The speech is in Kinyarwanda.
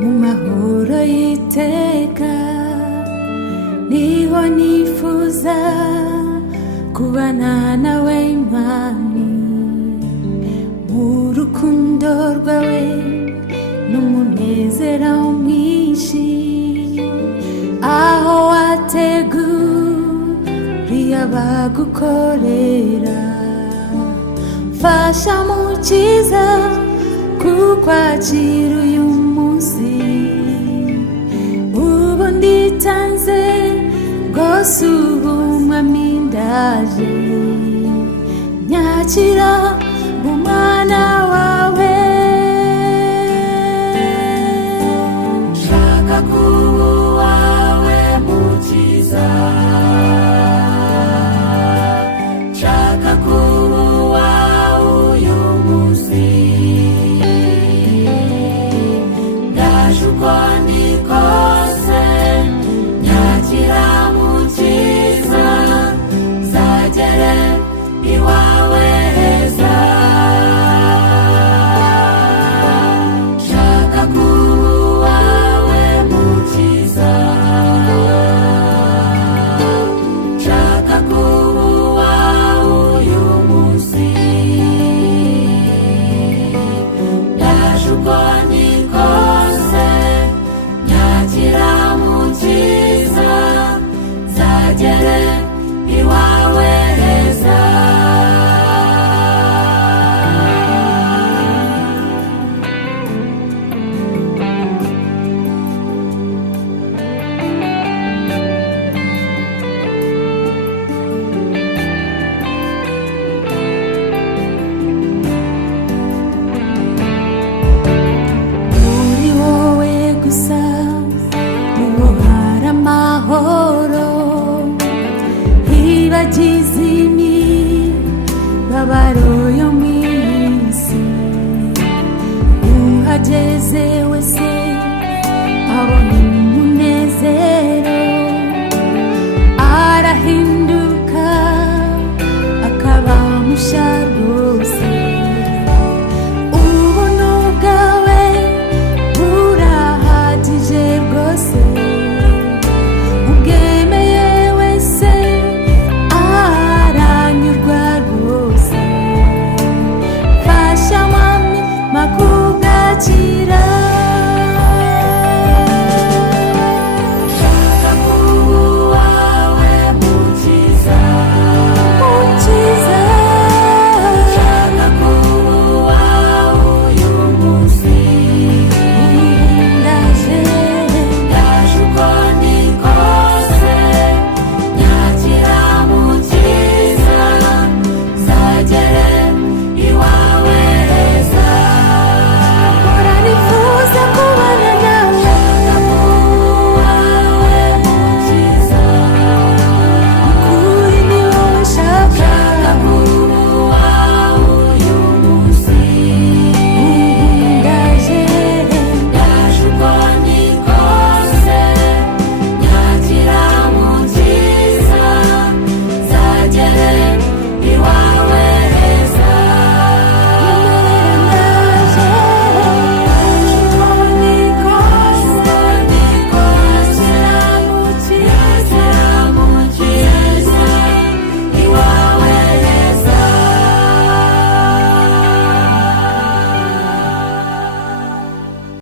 mu mahoro y'iteka, niho nifuza kubana nawe Mwami, mu rukundo rwawe n'umunezero mwinshi, aho wateguriye abagukorera. Fasha Mukiza kukwakira uyu munsi, ubu nditanze rwose, ubu Mwami ndaje, nyakira mu mwana wawe. Nshaka kuba uwawe Mukiza, nshaka kuba uwawe uyu munsi, ndaje uko ndi kose, nyakira Mukiza, nzagere iwawe heza. Nshaka kuba uwawe Mukiza, nshaka kuba uwawe uyu munsi, ndaje uko ndi kose, nyakira Mukiza, nzagere iwawe heza. Muri wowe gusa niho hari amahoro, hibagiza imibabaro yo mu isi. Uhageze wese abona umunezero, arahinduka akaba mushya